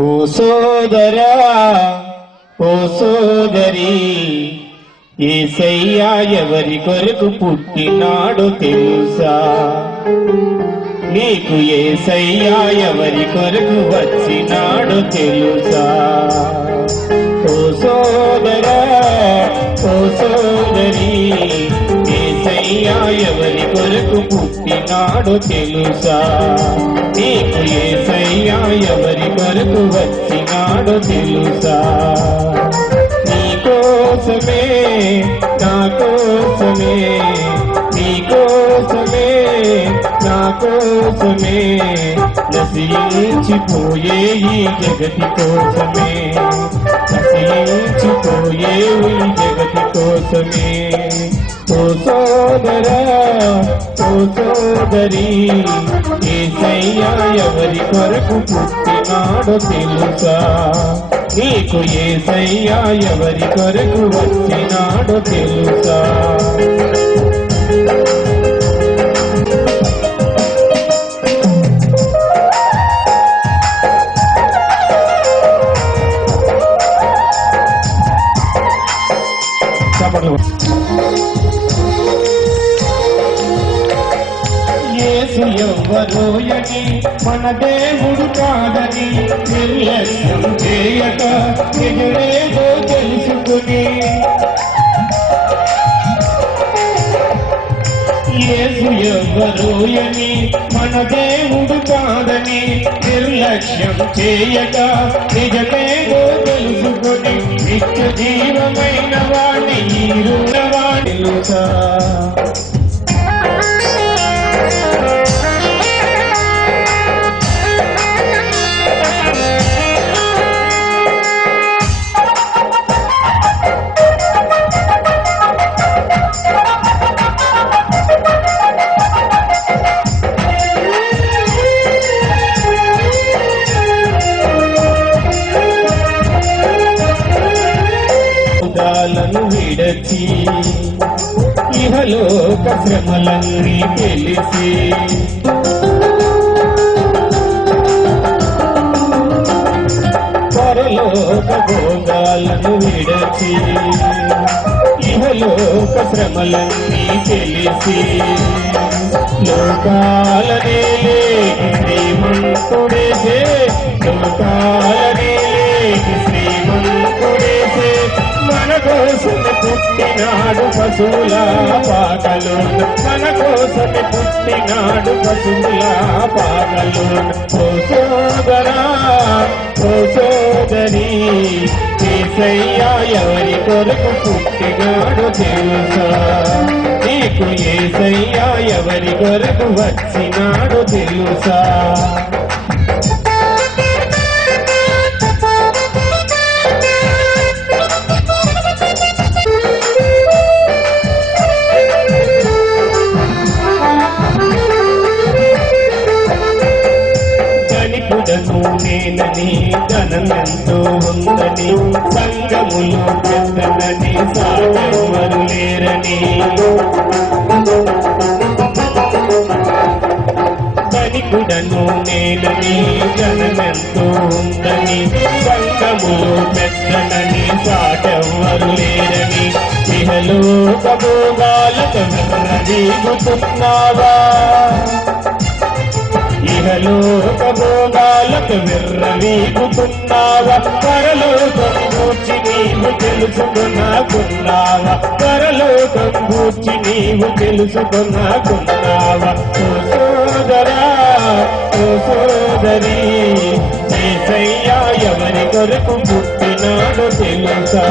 ఓ సోదరా ఓ సోదరి, యేసయ్య ఎవరి కొరకు పుట్టినాడో తెలుసా? నీకు యేసయ్య ఎవరి కొరకు వచ్చినాడో తెలుసా? ఓ సోదరా ఓ సోదరి, యేసయ్య ఎవరి కొరకు పుట్టినాడో తెలుసా? నీకు యేసయ్య ఎవరి కొరకు వచ్చినాడో తెలుసా? నీ కోసమే నా కోసమే, నీ కోసమే నా కోసమే, నశించిపోయే ఈ జగతి కోసమే, నశించిపోయే ఈ జగతి కోసమే. ఓ సోదరా ఓ సోదరి, యేసయ్య ఎవరి కొరకు పుట్టినాడో తెలుసా? నీకు యేసయ్య ఎవరి కొరకు వచ్చినాడో తెలుసా? యేసు ఎవ్వరోయని మన దేవుడు కాదని నిర్లక్ష్యం చేయక ఎదురేదో తెలుసుకుని, యేసు ఎవ్వరోయని మన దేవుడు కాదని నిర్లక్ష్యం చేయక నిజమేదో తెలుసుకుని, నిత్య జీవమైన వాణి ఈరున్నవాణి తెలుసా? విడచి ఇహలోక శ్రమలన్నీ తెలిసి, పరలోక భోగాలను విడచి ఇహలోక శ్రమలన్నీ తెలిసి, లోకాలనే శ్రీమంతుడేసే, లోకాలనే శ్రీమంతుడేసే, మన కోసమే పుట్టినాడు పశువుల పాకలో, మన కోసమే పుట్టినాడు పశువుల పాకలో. ఓ సోదరా ఓ సోదరి, యేసయ్య ఎవరి కొరకు పుట్టినాడు తెలుసా? నీకు యేసయ్య ఎవరి కొరకు వచ్చినాడు తెలుసా? నేనని ధనమెంతో ఉందని, సంగములో పెద్దనని సాగెవ్వరు లేరని, ధనికుడను నేనని ధనమెంతో ఉందని, సంగములో పెద్దనని సాగెవ్వరు లేరని, ఇహలోక భోగాలతో విర్రవీగుతున్నావా? ఇహలోక భోగాలకు విర్రవీగుతున్నావా? పరలోకం గూర్చి నీవు తెలుసుకున్నాకున్నావా? పరలోకం గూర్చి నీవు తెలుసుకున్నాకున్నావా? ఓ సోదరా ఓ సోదరి, యేసయ్య ఎవరి కొరకు పుట్టినాడో తెలుసా?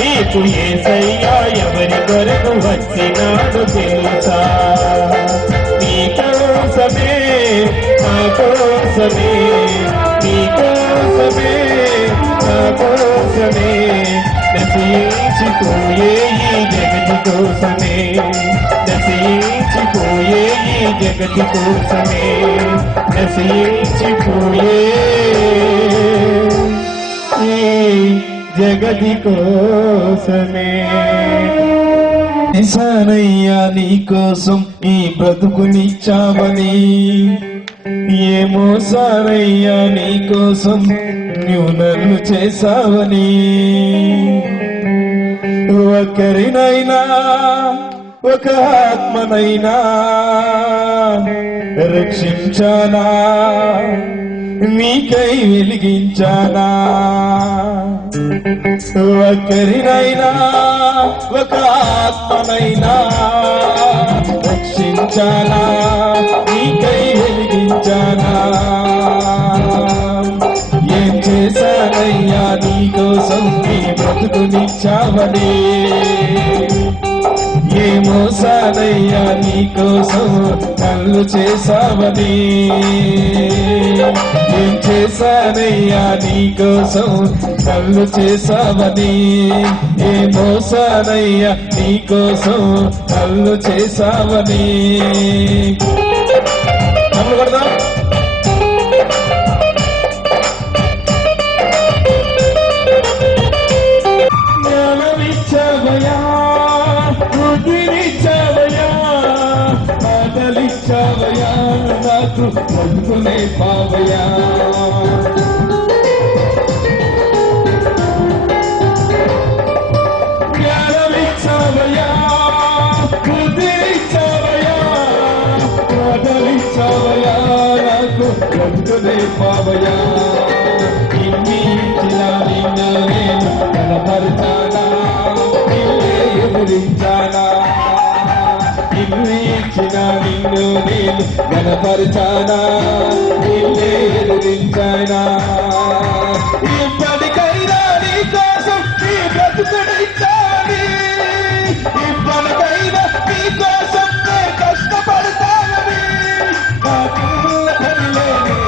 నీకు యేసయ్య ఎవరి కొరకు వచ్చినాడో తెలుసా? నీ కోసమే నా కోసమే, నీ కోసమే నా కోసమే, నశించిపోయే ఈ జగతి కోసమే, నశించిపోయే ఈ జగతి కోసమే, నశించిపోయే ఈ జగతి కోసమే. నిసానయ్యా నీ కోసం ఈ బ్రతుకునిచ్చామని, ఏమో సారయ్యా నీకోసం నువ్వు నన్ను చేసావని ఒకరినైనా ఒక ఆత్మనైనా రక్షించానా నీకై వెలిగించానా ఒకరినైనా ఒక ఆత్మనైనా రక్షించానా నీకై వెలిగించానా ఏం చేశానయ్యా నీకోసం నీ బ్రతుకునిచ్చావని ఏమో సారయ్యా నీకోసం కళ్ళు చేసావని ఏం చేశానయ్యా నీకోసం కళ్ళు చేసావని ఏమో సారయ్యా నీకోసం కళ్ళు చేసావని కళ్ళు కొడదాం జ్ఞానమిచ్చావయా బుద్ధినిచ్చావయా మాటలిచ్చావయా నాకు బ్రతుకునే పావయా జ్ఞానమిచ్చావయా బుద్ధినిచ్చావయా మాటలిచ్చావయా నాకు బ్రతుకునే పావయా ఇన్ని ఇచ్చిన నిన్ను నేను కనపరచానా ఎదురించానా ఇన్ని ఇచ్చిన నిన్ను నేను గణపరిచానా నిన్నే ఎదురించానా ఇప్పటికైనా నీ కోసం నీ బ్రతుకునిచ్చాని ఇప్పటికైనా నీ కోసం నే కష్టపడతానని నాకున్న పనిలోనే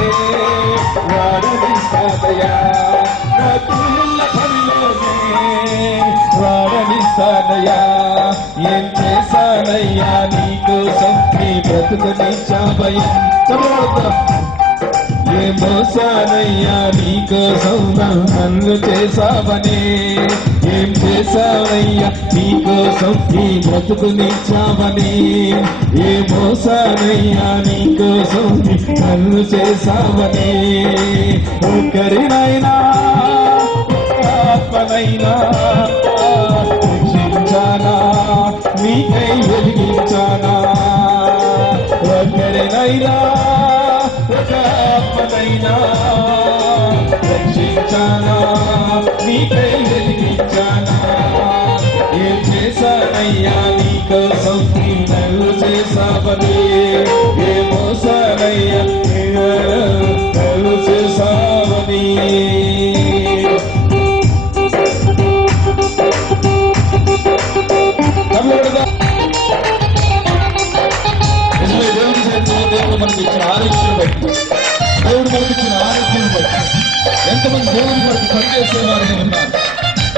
వాడని సాదయా నాకున్న పనిలోనే వాడని సాదయా ఏం చేశానయ్యా నీకోసం నీ బ్రతుకునిచ్చావయ్యా ఏమో సారయ్యా నీకోసం నన్ను చేసావనే ఏం చేసావయ్యా నీకోసం నీ బ్రతుకునిచ్చావని ఏమో సారయ్యా నీకోసం నన్ను చేసావని ఒకరినైనా ఆత్మనైనా రక్షించానా నీకై వెలిగించానా ఒకరినైనా ఒక ఆత్మనైనా రక్షించానా నీకై వెలిగించానా ఏం చేశానయ్యా నీకోసం నన్ను చేసావని ఏమో సారయ్యా నన్ను చేసావని మనకి ఇచ్చిన ఆరోగ్యం బట్టి దేవుడు మనకి ఇచ్చిన ఆరోగ్యం బట్టి ఎంతమంది దేవుడి కొరకు పనిచేసేవారుగా ఉన్నారు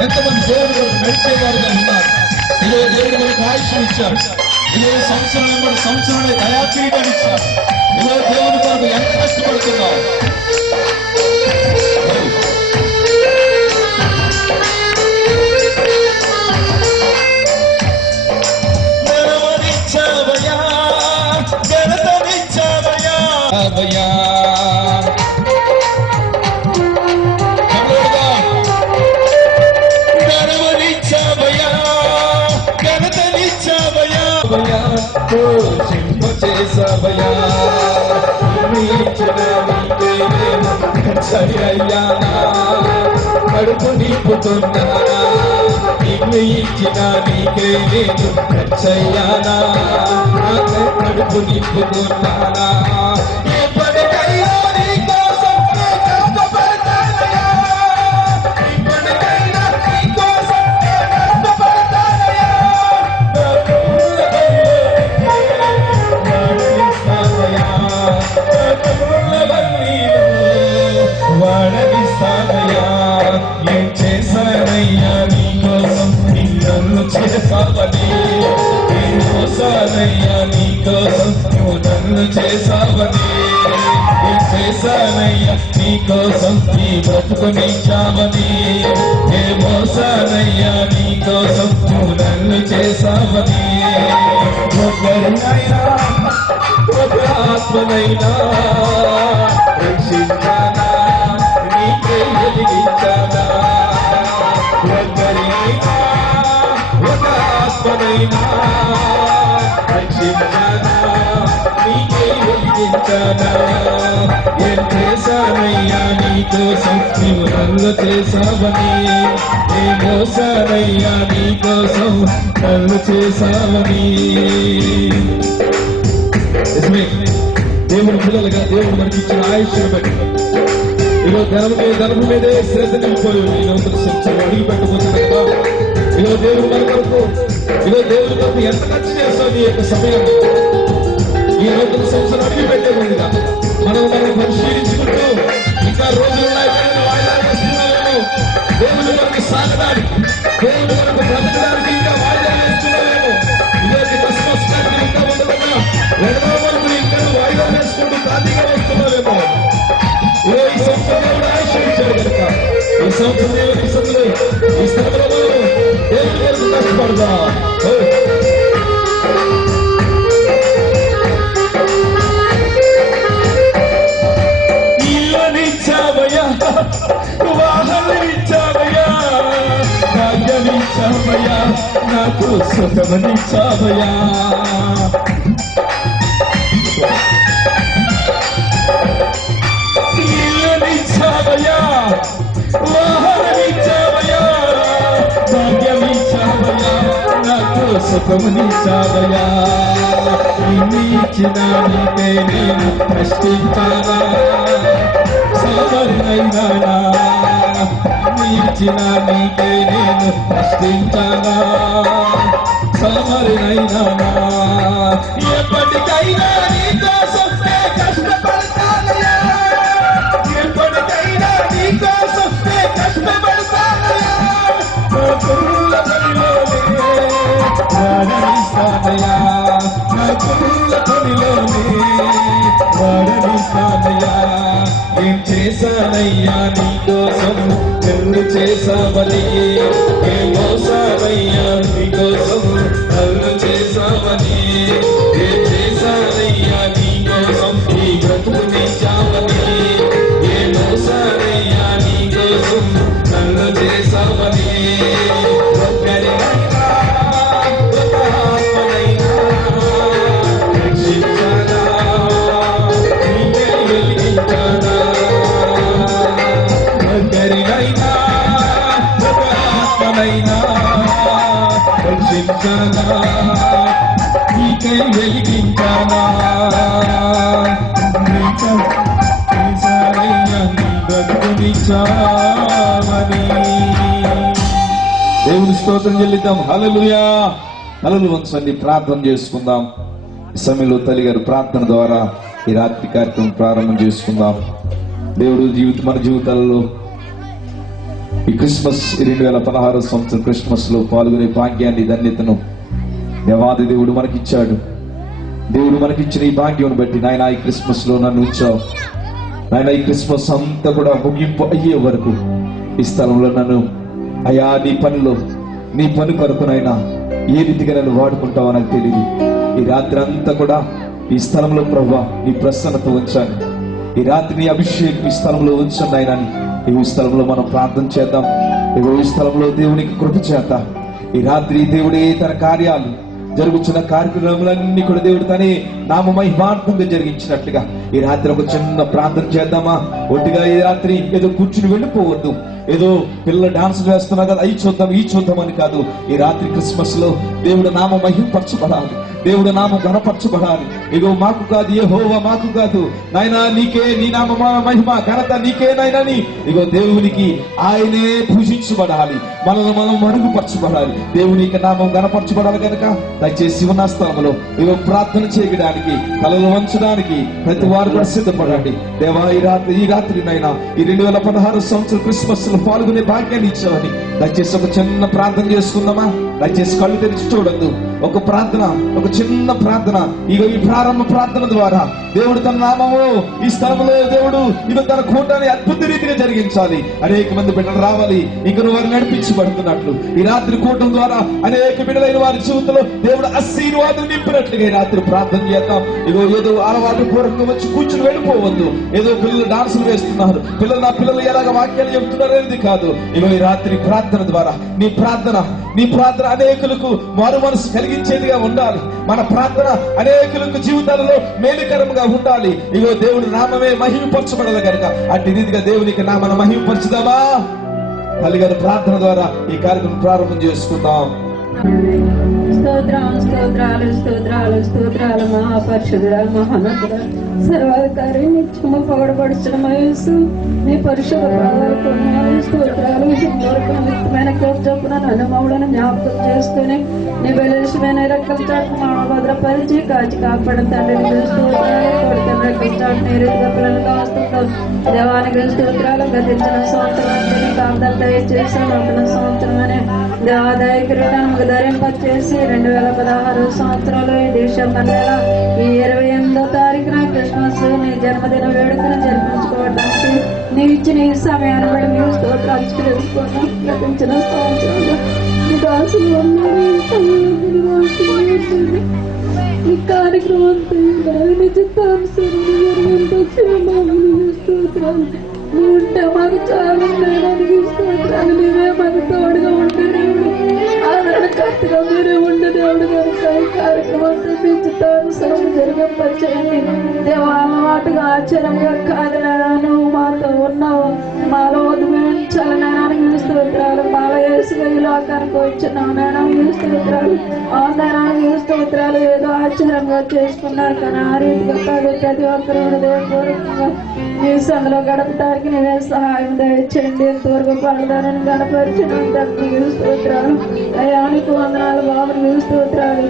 ఎంతమంది దేవుడి కొరకు నడిచేవారుగా ఉన్నారు ఇదే దేవుడు మనకు ఆయుష్యం ఇచ్చారు ఇదే సంవత్సరాన్ని దయాపీఠాన్ని ఇచ్చారు ఇదే దేవుడి కొరకు ఎంత కష్టపడుతున్నారు చేసావయా కడుపు నింపుతున్నానా ఇల్లు ఇచ్చిన నీకే నేను ఖర్చయ్యానా కడుపు నింపుతున్నానా ఎప్పటికైనా నీకోసం కష్టపడతానయ్యా ఇప్పటికైనా నీకోసం కష్టపడతానయ్యా వాడనిస్తానయ్యా ఏం చేశానయ్యా నీకోసం నన్ను చేసావని ఏం మోసానయ్యా నీకోసం నువ్వు నన్ను చేసావని ఏం చేశానయ్యా నీకోసం నీ బ్రతుకునిచ్చావని ఏ మోసానయ్యా నీకోసం నువ్వు నన్ను చేసావని ఒకరినైనా ఒక ఆత్మనైనా రక్షించానా, నీకే వెలిగించానా, ఒక్కరినైనా ఒక ఆత్మనైనా రక్షించానా, నీకే వెలిగించానా. ఏం చేశానయ్యా నీకోసం, నీవు నన్ను చేశావని, ఏ మోసానయ్యా నీకోసం నన్ను చేశావని. దేవుడు పిల్లలుగా దేవుడు మనకి ఇచ్చిన ఆయుష్ను బట్టి ఈరోజు ధనము మీదే శ్రద్ధ నిలిపోయి ఈ నూతన సంవత్సరం అడుగు పెట్టబోతున్నాయి కదా. ఈరోజు దేవుడు మన కొరకు, ఈరోజు దేవుడి కొరకు ఎంత ఖర్చు చేస్తావు నీ యొక్క సమయం. ఈ నూతన సంవత్సరం అడుగు పెట్టే ముందుగా మనం పరిశీలించుకుంటూ ఇంకా రోజులు ఉన్నాయి, వాయిదా వేస్తున్నామేమో. దేవుడు మనకు సాగడానికి, దేవుడు మనకు బ్రతకడానికి ఇంకా వాయిదా వేస్తున్నామేమో. ఈరోజు క్రిస్మస్ కార్డు ఇంకా ఉండకుండా రెండవ వరకు ఇంకా వాయిదా వేసుకుంటూ ఖాళీగా వస్తున్నామేమో. ఈ సంవత్సరం దేవుడు ఆశీర్వదించాడు కనుక ఈ సంవత్సరం దేవుడు ఈ స్థలంలో దేవుడి కొరకు కష్టపడదా. ఇల్లనిచ్చావయ్యా, వాహనమిచ్చావయ్యా, భాగ్యమిచ్చావయ్యా, నాకు సుఖమనిచ్చావయ్యా. ఇల్లనిచ్చావయ్యా, వాహనమిచ్చావయ్యా, భాగ్యమిచ్చావయ్యా, నాకు సుఖమనిచ్చావయ్యా. ఇన్ని ఇచ్చిన నీకే నేను ప్రశ్నించానా, సమర్నైనా ఇచ్చిన నీకే నేను ప్రశ్నించానా, సమర్నైనా ఎప్పటికైనా నీకోసం కష్టపడతానయ్యా, ఎప్పటికైనా నీకోసం కష్టపడతానయ్యా. నా పుల్ల పనిలోనే వాడనిస్తానయ్యా, నా పుల్ల పనిలోనే వాడనిస్తానయ్యా. ఏం చేశానయ్యా నీకోసం నన్ను చేశావని, ఏం మోసానయ్యా నీకోసం నన్ను చేశావని, ఏం చేశానయ్యా నీకోసం ఈ బ్రతుకునిచ్చావని, ఏం మోసానయ్యా నీకోసం నన్ను చేశావని. ఒక్కరినైనా ఒక ఆత్మనైనా రక్షించానా, నీకే వెలిగించానా, ఒక్కరినైనా ఒక ఆత్మనైనా రక్షించానా, నీకే వెలిగించానా. దేవుని స్తోత్రం చెల్లిద్దాం. హల్లెలూయా. తలలు వంచండి, ప్రార్థన చేసుకుందాం. ఈ సమయంలో తల్లి గారు ప్రార్థన ద్వారా ఈ రాత్రి కార్యక్రమం ప్రారంభం చేసుకుందాం. దేవుడు మన జీవితాలలో ఈ క్రిస్మస్ 2016 సంవత్సరం క్రిస్మస్ లో పాల్గొనే భాగ్యాన్ని, ధన్యతను దేవాది దేవుడు మనకిచ్చాడు. దేవుడు మనకిచ్చిన ఈ భాగ్యం బట్టి నాయన ఈ క్రిస్మస్ లో నన్ను ఉంచావు నాయన. ఈ క్రిస్మస్ అంతా కూడా ముగింపు అయ్యే వరకు ఈ స్థలంలో నన్ను అయా నీ పనిలో, నీ పని కొరకునైనా ఏ రీతిగా నన్ను వాడుకుంటావో నాకు తెలియదు. ఈ రాత్రి అంతా కూడా ఈ స్థలంలో ప్రభువా నీ ప్రసన్నత ఉంచాను. ఈ రాత్రి నీ అభిషేకం ఈ స్థలంలో ఉంచండి ఆయన. ఈ స్థలంలో మనం ప్రార్థన చేద్దాం. ఈ స్థలంలో దేవునికి కృప చేత ఈ రాత్రి దేవుడే తన కార్యాలు జరుగుతున్న కార్యక్రమాలన్నీ కూడా దేవుడు తనే నామ మహిమాత్మంగా జరిగించినట్లుగా ఈ రాత్రి ఒక చిన్న ప్రార్థన చేద్దామా? ఒట్టిగా ఈ రాత్రి ఏదో కూర్చుని వెళ్ళిపోవద్దు, ఏదో పిల్లలు డాన్స్ వేస్తున్నా కదా అయి చూద్దాం ఈ చూద్దాం అని కాదు. ఈ రాత్రి క్రిస్మస్ లో దేవుడు నామ మహిమపరచబడాలి, దేవుడు నామ ఘనపరచబడాలి. ఇగో మాకు కాదు, యెహోవా మాకు కాదు నాయనా, నీకే నీ నామ మహిమ ఘనత నీకే నాయనని ఇగో దేవునికి ఆయనే పూజించబడాలి, మనల్ని మనం మరుగుపరచబడాలి, దేవునికి నామం ఘనపరచబడాలి. కనుక దయచేసి ఉన్న స్థలంలో ఇగో ప్రార్థన చేయడానికి, తలలు వంచడానికి ప్రతి వారు కూడా సిద్ధపడండి. దేవా ఈ రాత్రి నైనా ఈ 2016 సంవత్సరం క్రిస్మస్ లో పాల్గొనే భాగ్యాన్ని ఇచ్చావని దయచేసి ఒక చిన్న ప్రార్థన చేసుకుందామా? దయచేసి కళ్ళు తెరిచి చూడద్దు. ఒక ప్రార్థన, ఒక చిన్న ప్రార్థన. ఇక ఈ ప్రారంభ ప్రార్థన ద్వారా దేవుడు తన నామము ఈ స్థలంలో దేవుడు ఇక తన కూటాన్ని అద్భుత రీతిగా జరిగించాలి. అనేక మంది బిడ్డలు రావాలి, ఇక వారు నడిపించబడుతున్నట్లు ఈ రాత్రి కూటం ద్వారా అనేక బిడ్డలైన వారి జీవితంలో దేవుడు ఆశీర్వాదం నింపినట్లుగా ఈ రాత్రి ప్రార్థన చేద్దాం. ఇగో ఏదో అలవాటు పూర్వకంగా వచ్చి కూర్చుని వెళ్ళిపోవద్దు. ఏదో పిల్లలు డాన్సులు వేస్తున్నారు, నా పిల్లలు ఎలాగ వాక్యాలు చెబుతున్నారు అనేది కాదు. ఇగో ఈ రాత్రి ప్రార్థన ద్వారా నీ ప్రార్థన అనేకులకు మారు మనసు కలిగించేదిగా ఉండాలి. మన ప్రార్థన అనేకులకు జీవితాలలో మేలుకరంగా ఉండాలి. ఇగో దేవుని నామమే మహిమపరచబడాలి కనుక అట్టి రీతిగా దేవునికి నామను మహిమపరచుదామా? తల్లిగారి ప్రార్థన ద్వారా ఈ కార్యక్రమం ప్రారంభం చేసుకుందాం. స్తోత్రాలు స్తోత్రాలు స్తోత్రాలు స్తోత్రాలు మహాపరిషుడ మహానందుడ సర్వాధికారి నిత్యము పొగడబడుచున్నమయేసు నీ పరిశుద్ధ పాదాలకు స్తోత్రాలు. నిత్యమైన చొప్పున నన్ను మౌడను జ్ఞాపకం చేసుకుని నీ బలమైన రెక్కల చాటు మా భద్రపరిచి కాచి కాపాడుతండ్రి. స్తోత్రాలు కొడుకుని రెక్కల చాటు నీరుగా పిల్లలు కాస్తుంటాం. దేవానికి స్తోత్రాలు. గతించిన సంవత్సరం కాపుదల దయచేసి నూతన సంవత్సరం అనే దేవాదాయకులను ధరింపచేసి 2016 సంవత్సరంలో ఈ డిసెంబర్ నెల ఈ 28వ తారీఖున క్రిస్మస్ నీ జన్మదిన వేడుకను జరిపించుకోవడానికి నీవు ఇచ్చిన ఈ సమయాన్ని బట్టి మేము స్తోత్రాలు తెలుసుకున్నాం. గతించిన సంవత్సరంలో ఈ దాసులు ఈ కార్యక్రమం స్తోత్రాలు. నువ్వు ఉంటే మాకు చాలా స్తోత్రాలు. నీవే మాకు తోడుగా ఉంటే ఆదరణకర్తగా మీరే ఉండే దేవుడు కనుక ఈ కార్యక్రమంతో మీ చిత్తానుసరం జరిగింపచేయండి. దేవా మాటగా ఆశ్చర్యంగా కాదనను మాతో ఉన్నావు, మాలో ఉద్భవించాలనడానికి స్తోత్రాలు. మాల యేసుగా ఈ లోకానికి వచ్చినావు నాయన స్తోత్రాలు. ఆందనానికి స్తోత్రాలు. ఏదో ఆశ్చర్యంగా చేసుకున్నారు కానీ ఆ రీతిగా కాదు. ప్రతి ఒక్కరు హృదయపూర్వకంగా నీ సందులో గడపడానికి నీవే సహాయం దయచేయండి. ఎంతవరకు పాడదానని గడపరిచిన స్తోత్రాలు. దయానికి వందనాలు బాబు స్తోత్రాలు.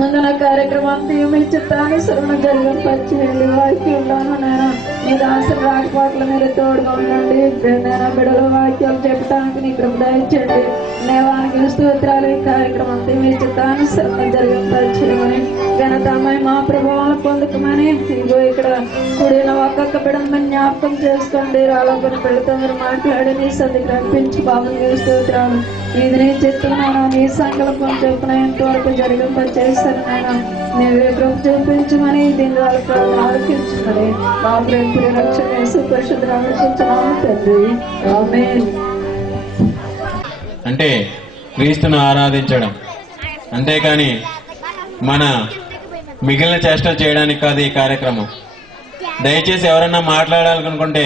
ముందున కార్యక్రమాన్ని మీ చిత్తానుసరణ జరిగింపచేయండి. వాక్యంలోనూ నేను మీ దాసులు రాకపోట్ల మీరు తోడుగా ఉండండి. నేను బిడ్డలు వాక్యాలు చెప్పడానికి నీ కృప దయచేయండి. దేవానికి స్తోత్రాలు. ఈ కార్యక్రమాన్ని మీ చిత్తానుసరణ జరిగింపచేయమని ఘనతమై మా ప్రభావాలు పొందుకోమని ఇగో ఇక్కడ కూడిన ఒక్కొక్క బిడ్డను జ్ఞాపకం చేసుకోండి. రాలోపని బిడ్డతో మీరు మాట్లాడి నీ సన్నిధికి రప్పించి బాబుని స్తోత్రాలు. ఇది నేను చెప్తున్నాను, నీ సంకల్పం చెప్పిన ఎంతవరకు జరిగింపచేస్తాను నాయన. నీవే కృప చూపించమని దీని వాళ్ళకి ఆలోచించమని మా ప్రేమ రక్షణ పరిశుద్ధ ఆలోచించున్నాము తండ్రి. ఆమేన్. అంటే క్రీస్తును ఆరాధించడం, అంతేకాని మన మిగిలిన చేష్టలు చేయడానికి కాదు ఈ కార్యక్రమం. దయచేసి ఎవరన్నా మాట్లాడాలనుకుంటే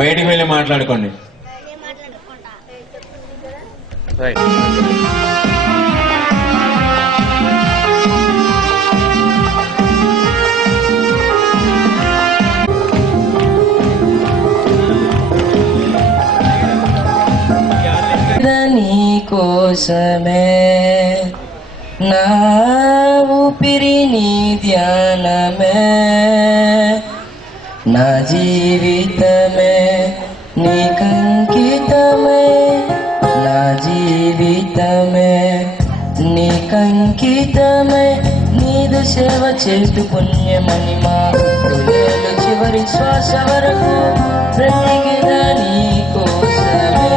బయటికి వెళ్ళి మాట్లాడుకోండి. నీ కోసమే నా ఊపిరి నీ ధ్యానమే, నా జీవితమే నీకంకితమే, నా జీవితమే నీకంకితమే. నీదు సేవ చేస్తూ పుణ్యమని మా హృదయాలు చివరి శ్వాస వరకు బ్రతికిన నీ కోసమే.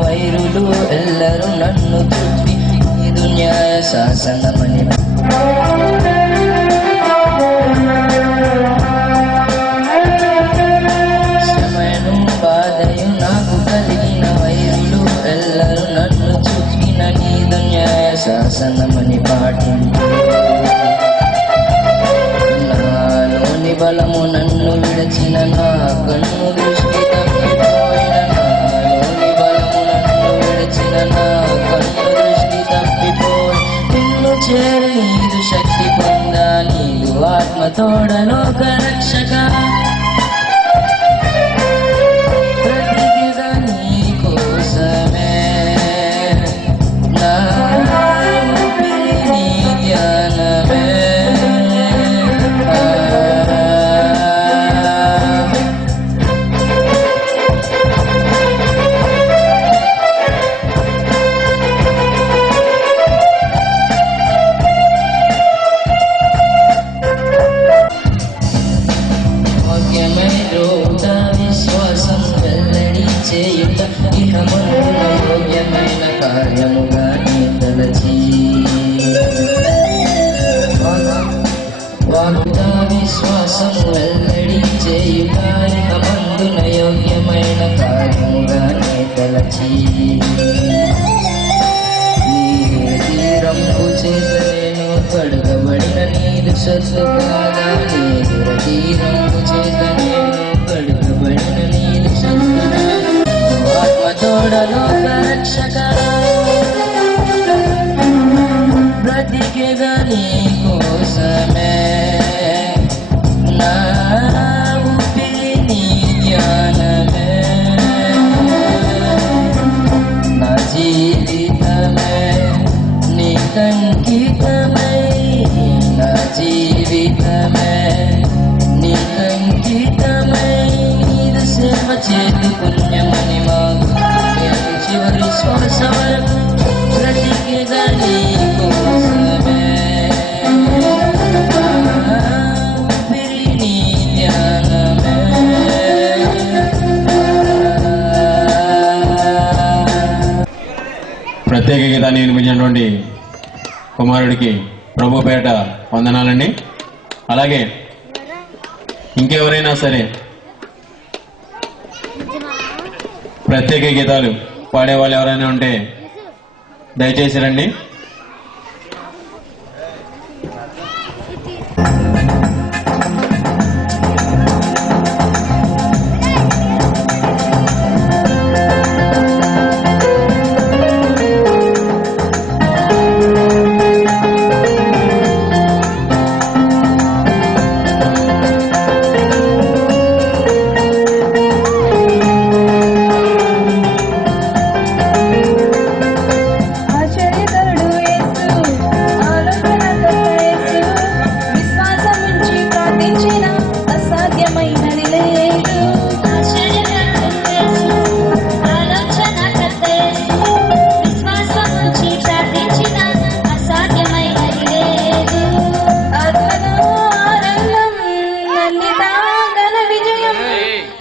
వైరులు ఎల్లరూ నన్ను చూచి ఇది న్యాయ శాసనమని శ్రమను బాధయు నాకు కలిగిన వైరులు ఎల్లరూ నన్ను చూచిన నీదు న్యాయ శాసనమని పాటించు. నాలోని బలము నన్ను విడచిన నా కన్ను దృష్టి తప్పిపోయిన నిన్ను చేరి నీదు శక్తి పొందా నీదు ఆత్మ తోడలోక రక్షక. చేత నేను కడగబడిన నీదు సొత్తు కాగా నీదు రక్తము చేత నేను కడగబడిన నీదు సొత్తు ఆత్మతోడలో రక్షక బ్రతికేగా నీ కోసమే నా ఊపిరి నీ ధ్యానమే నా జీవితమే నీ కంకితమై నా జీవితమే నీ కంకితమై నీదు సేవ చేతు పుణ్యమని మాకు చివరి శ్వాస వరకు బ్రతికేగా నీ కోసమే నా ఊపిరి నీ ధ్యానమే ప్రత్యేక గీతాన్ని వినిపించినటువంటి కుమారుడికి ప్రభు పేట వందనాలండి. అలాగే ఇంకెవరైనా సరే ప్రత్యేక గీతాలు పాడేవాళ్ళు ఎవరైనా ఉంటే దయచేసి రండి.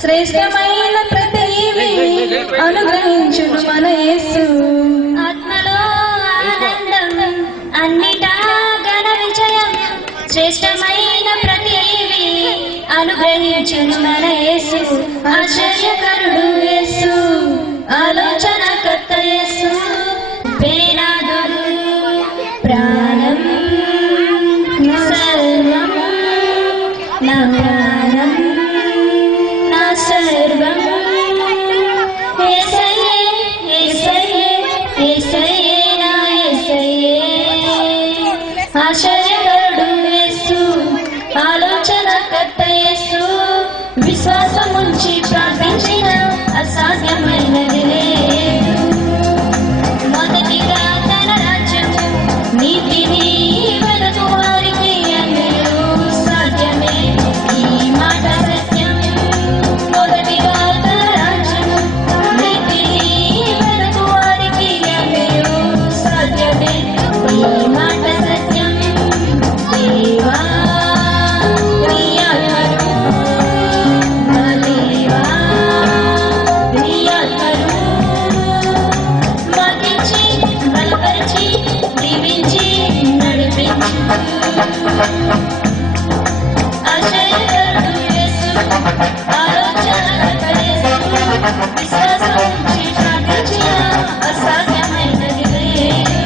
శ్రేష్టమైన ప్రతివి అనుగ్రహించును మన యేసు. ఆత్మలో ఆనందం అన్నిటా ఘన విజయం శ్రేష్టమైన ప్రతివి అనుగ్రహించును మన యేసు. ఆశ్చర్యకరుడు యేసు ఆలోచనకర్త యేసు. పేనాదుడు ప్రాణం సర్వం నా ప్రాణం నా సర్వం యేసయ్యే యేసయ్యే యేసయ్యే నా యేసయ్యే. ఆశ్చర్యకరుడు యేసు ఆలోచనకర్త యేసు. విశ్వాసముంచి ప్రార్థించిన అసాధ్యమైనది లేదు. మొదటిగా తన రాజ్యము నీతిని వెదకు వారికి అన్నయూ సాధ్యమే. ఈ మాట సత్యం. మొదటిగా తన రాజ్యము నీతిని వెదకు వారికి అన్నయూ సాధ్యమే. ఈ మాట సత్యం. దేవా నీ ఆత్మను నా దేవా నీ ఆత్మను మగ్గించి బలపరిచి దీవించి నడిపించు. ఆశ్చర్యకరుడు యేసు ఆలోచనకర్త యేసు. విశ్వాసం ఉంచి ప్రార్థించిన అసాధ్యమైనది లేదు.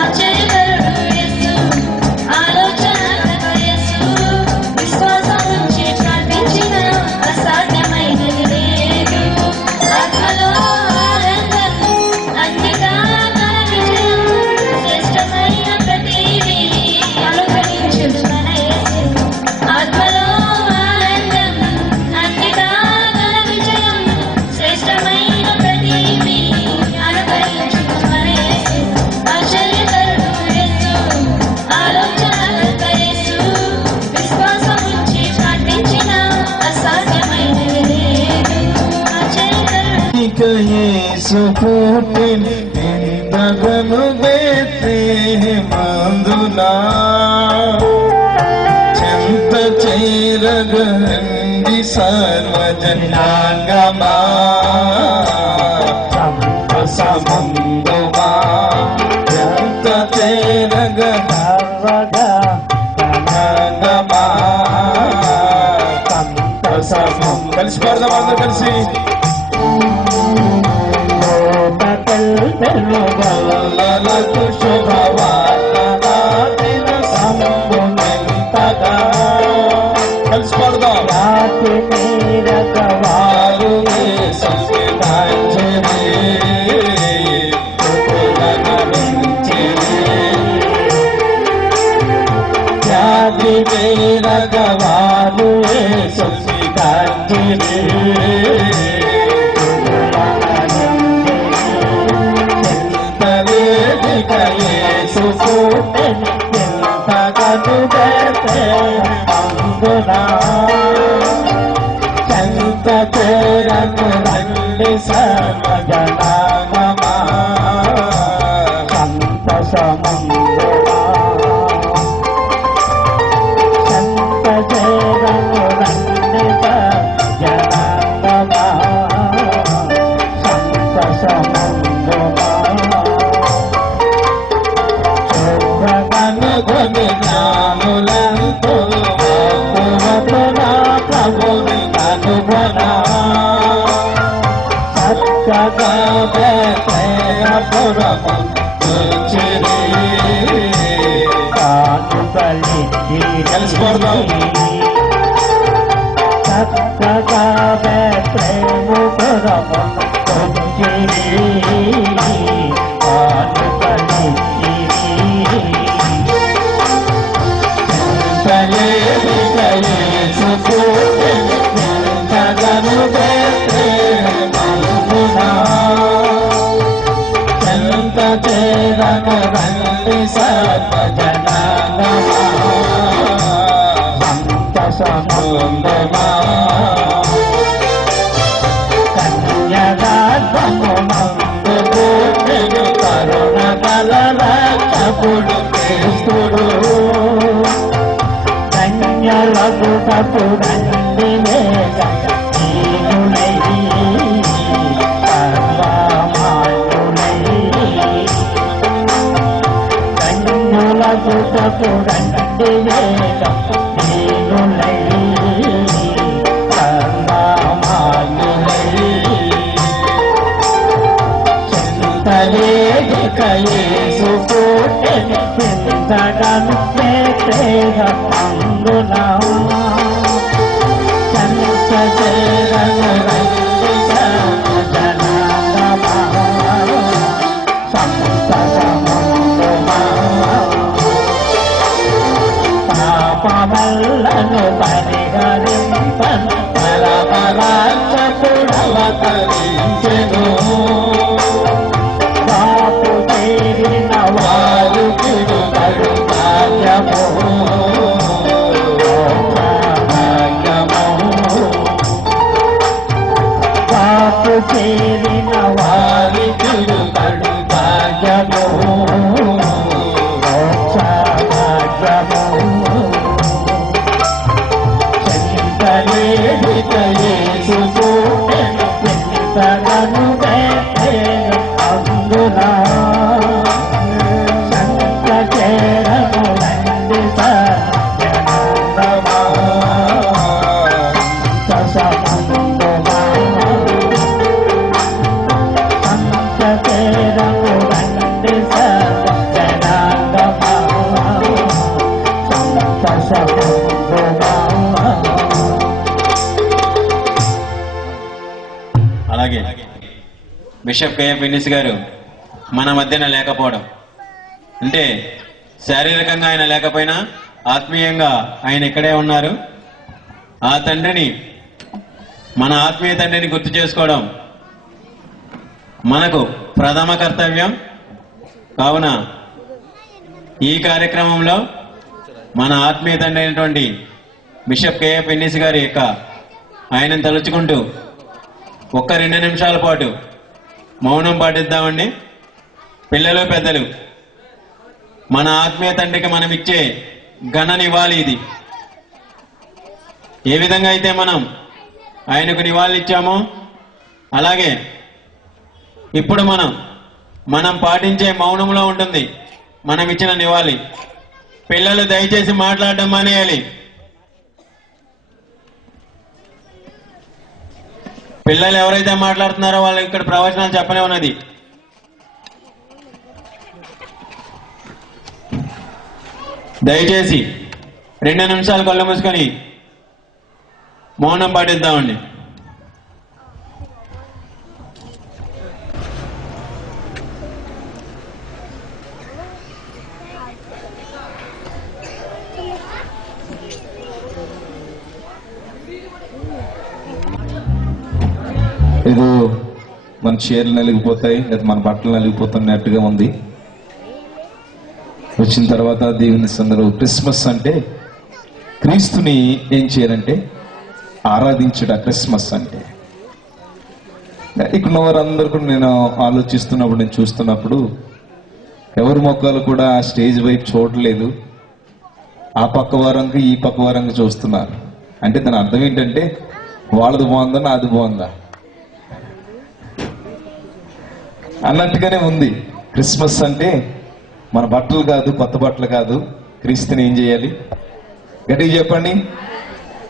ఆశ్చర్యకరుడు యేసు ఆలోచనకర్త యేసు. విశ్వాసం ఉంచి ప్రార్థించిన అసాధ్యమైనది లేదు. ఆత్మలో ఆనందం అన్నిటా ఘన విజయం శ్రేష్టమైన ప్రతివి అనుగ్రహించును మన యేసు. ఆత్మలో ఆనందం అన్నిటా ఘన విజయం శ్రేష్టమైన ప్రతివి అనుగ్రహించును మన యేసు. ఆశ్చర్యకరుడు యేసు ఆలోచనకర్త యేసు. విశ్వాసం ఉంచి ప్రార్థించిన అసాధ్యమైనది లేదు. ఆశ్చర్యకరుడు ఇక యేసు పుట్టిన ఇందగను బేత్లెహేమందునా చెంత చేరగండి సర్వజనాంగమా సంతసముందుమా చెంత చేరగంగమా సంతసముం కలిసి పాడదాం అందరూ కలిసి. శుభవార్త రగవారు సుఖితాంజలి చంత చేరను రండి సర్వజనాగమా సంత సముద్రమా సంత చేరను రండి సర్వజనాగమా సంత సముద్రమా శుభ్రమనుగుని నాములంతో ప్రభుని కనుగొనా సత్యపురము కలిసిపోతాం సత్యపురము కరుణ కలరూడు కన్యలగుటకు రండి కన్యలగుటకు రండి చింతగను అందునా చంత చేరను రండి జనాగమా సంత సముద్రమా పాపమల్లను పరిహరింపను పరమరాక్షకుడవతరించెను పాపు చేరిన వారు తిరుగడు భాగ్యము పాపు చేరిన వారి తిరుగడు భాగ్యము భాగ్యము చింతగను అందునా సంత చేరను రండి సర్వజనాగమా సముద్రమా సంత చేరను రండి సర్వజనాగమా సంత సముద్రమా. అలాగే బిషప్ కేఎఫ్ విన్నిస్ గారు మన మధ్యన లేకపోవడం అంటే శారీరకంగా ఆయన లేకపోయినా ఆత్మీయంగా ఆయన ఇక్కడే ఉన్నారు. ఆ తండ్రిని మన ఆత్మీయ తండ్రిని గుర్తు చేసుకోవడం మనకు ప్రథమ కర్తవ్యం. కావున ఈ కార్యక్రమంలో మన ఆత్మీయ తండ్రి అయినటువంటి బిషప్ కేఎఫ్ విన్నిస్ గారి యొక్క ఆయనను తలుచుకుంటూ ఒక్క 2 నిమిషాల పాటు మౌనం పాటిద్దామండి. పిల్లలు పెద్దలు మన ఆత్మీయ తండ్రికి మనం ఇచ్చే ఘన నివాళి ఇది. ఏ విధంగా అయితే మనం ఆయనకు నివాళి ఇచ్చామో అలాగే ఇప్పుడు మనం పాటించే మౌనంలో ఉంటుంది మనం ఇచ్చిన నివాళి. పిల్లలు దయచేసి మాట్లాడడం మానేయాలి. పిల్లలు ఎవరైతే మాట్లాడుతున్నారో వాళ్ళు ఇక్కడ ప్రవచనాలు చెప్పనే ఉన్నది. దయచేసి 2 నిమిషాలు కళ్ళు మూసుకొని మౌనం పాటిద్దామండి. మన చీరలు నలిగిపోతాయి, లేదా మన బట్టలు నలిగిపోతున్నట్టుగా ఉంది. వచ్చిన తర్వాత దేవుని సందర్భం క్రిస్మస్ అంటే క్రీస్తుని ఏం చేయాలంటే ఆరాధించట క్రిస్మస్ అంటే. ఇక్కడ వారందరూ కూడా నేను ఆలోచిస్తున్నప్పుడు, నేను చూస్తున్నప్పుడు ఎవరి మొక్కలు కూడా స్టేజ్ వైపు చూడలేదు, ఆ పక్క వారంకి ఈ పక్క వారంకి చూస్తున్నారు. అంటే దాని అర్థం ఏంటంటే వాళ్ళది బాగుందా నాది బాగుందా అన్నట్టుగానే ఉంది. క్రిస్మస్ అంటే మన బట్టలు కాదు, కొత్త బట్టలు కాదు, క్రీస్తుని ఏం చేయాలి గట్టిగా చెప్పండి.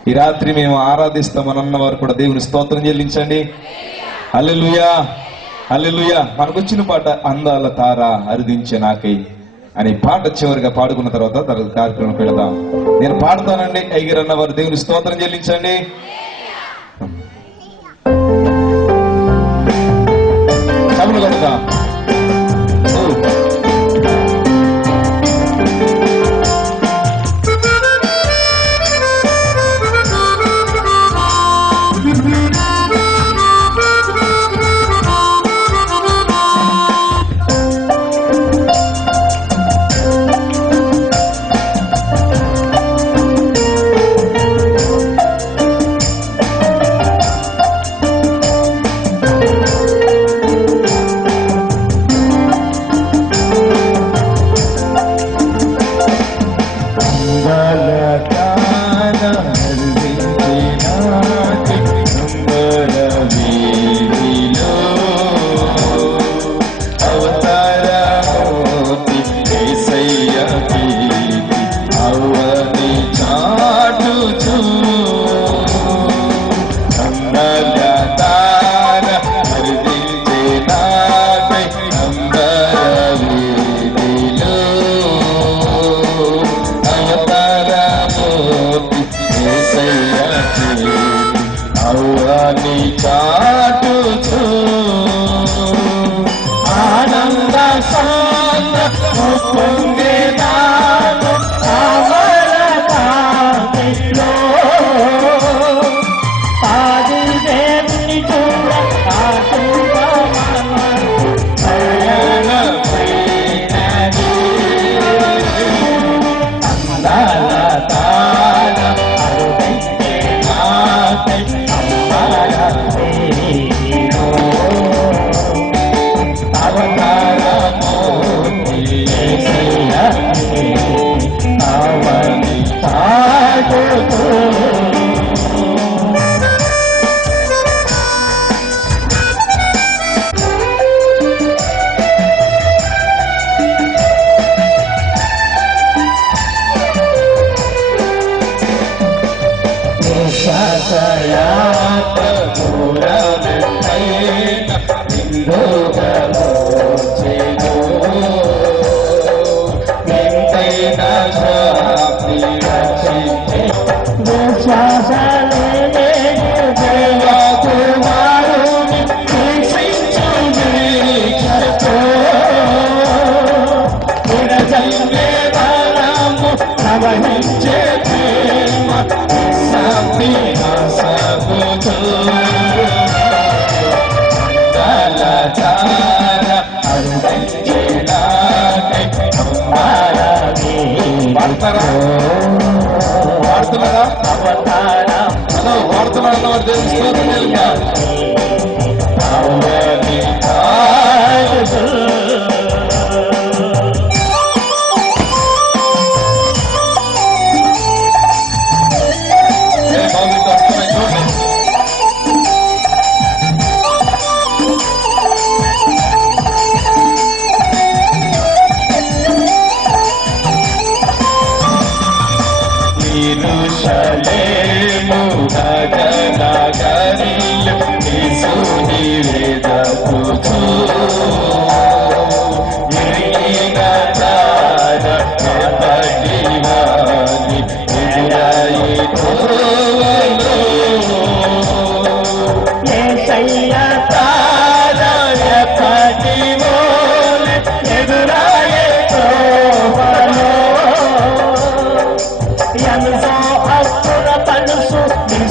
ఈ రాత్రి మేము ఆరాధిస్తామనన్న వారు కూడా దేవుని స్తోత్రం చెల్లించండి. హల్లెలూయా హల్లెలూయా. మనకొచ్చిన పాట అందాల తార అరుదించే నాకై అనే పాట చివరిగా పాడుకున్న తర్వాత కార్యక్రమం పెడదాం. నేను పాడతానండి, ఐగిర్ అన్న వారు దేవుని స్తోత్రం చెల్లించండి. చదువు కనుక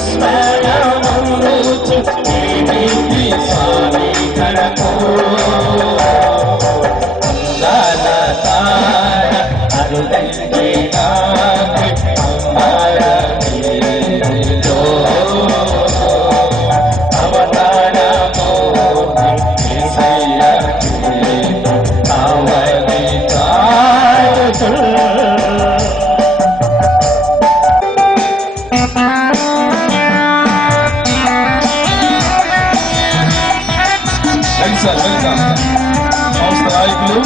Smile.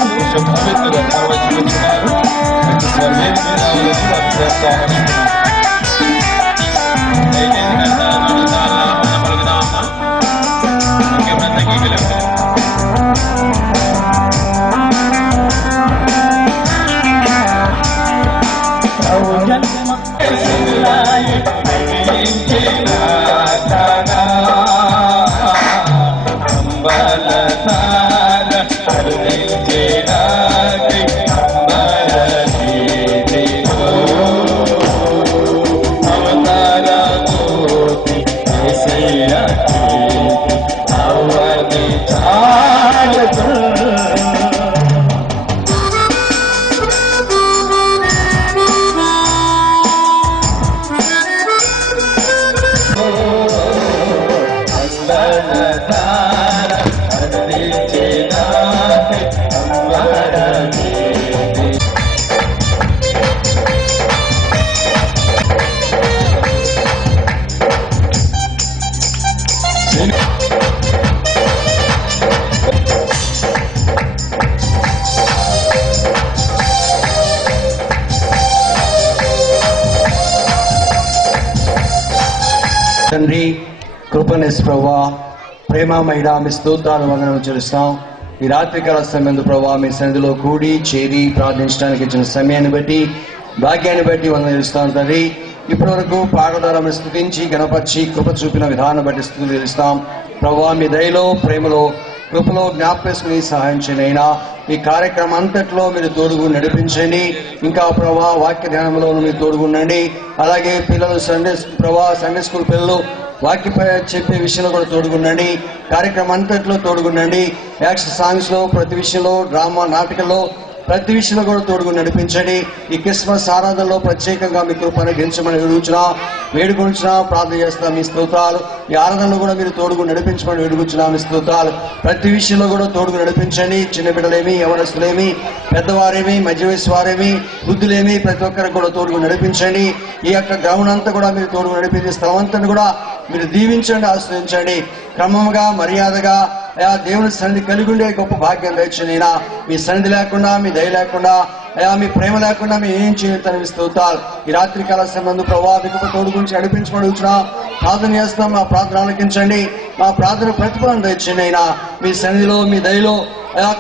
భవిష్యత్తు ప్రవచించున్నారు. వారు వేదిక మీద రావాలని వారు ప్రోత్సాహిస్తున్నారు. తండ్రి కృపణెస్ ప్రభా ప్రేమమైనా మీ స్తోత్రాలు వందనం చెల్లిస్తాం. ఈ రాత్రికాల సమయంలో ప్రభా మీ సన్నిధిలో కూడి చేరి ప్రార్థించడానికి ఇచ్చిన సమయాన్ని బట్టి భాగ్యాన్ని బట్టి వందనం చెల్లిస్తాం తండ్రి. ఇప్పటి వరకు పాటదారాన్ని స్తుతించి గణపరిచి కృప చూపిన విధానం బట్టి స్తుతులు చెల్లిస్తాం ప్రభా. మీ దయలో ప్రేమలో కృపలో జ్ఞాపకం సహాయం చేయనైనా ఈ కార్యక్రమం అంతట్లో మీరు తోడుగు నడిపించండి. ఇంకా ప్రభా వాక్య ధ్యానంలో మీరు తోడుగుండండి. అలాగే పిల్లలు సండే స్కూల్ పిల్లలు వాక్య చెప్పే విషయంలో కూడా తోడుగుండండి. కార్యక్రమం అంతట్లో తోడుగుండండి. యాక్షన్ సాంగ్స్ లో ప్రతి విషయంలో డ్రామా నాటకంలో ప్రతి విషయంలో కూడా తోడుగు నడిపించండి. ఈ క్రిస్మస్ ఆరాధనలో ప్రత్యేకంగా మీ కృపను గెలిచమని వేడుకొంచున్నా ప్రార్థన చేస్తున్నాం. మీ స్తోత్రాలు ఈ ఆరాధనలో కూడా మీరు తోడుగు నడిపించమని వేడుకొంచున్నాం. మీ స్తోత్రాలు ప్రతి విషయంలో కూడా తోడుగు నడిపించండి. చిన్న బిడ్డలేమి, యవనస్తులేమి, పెద్దవారేమి, మధ్య వయసు వారేమి, వృద్ధులేమి ప్రతి ఒక్కరికి కూడా తోడుగు నడిపించండి. ఈ యొక్క గ్రౌండ్ అంతా కూడా మీరు తోడుగు నడిపించే స్థలమంతా కూడా మీరు దీవించండి, ఆశ్రయించండి. క్రమంగా మర్యాదగా దేవుని సన్నిధి కలిగి ఉండే గొప్ప భాగ్యం దయచేనైనా. మీ సన్నిధి లేకుండా, మీ దయ లేకుండా, మీ ప్రేమ లేకుండా మేము ఏం చేయొద్దని స్తోత్రాలు. ఈ రాత్రి కాల సంబంధం ప్రభావ మీకు తోడు గురించి నడిపించమడుగుతున్నా ప్రార్థన చేస్తున్నాం. మా ప్రార్థన ఆలకించండి. మా ప్రార్థన ప్రతిఫలం దయచేనైనా. మీ సన్నిధిలో మీ దయలో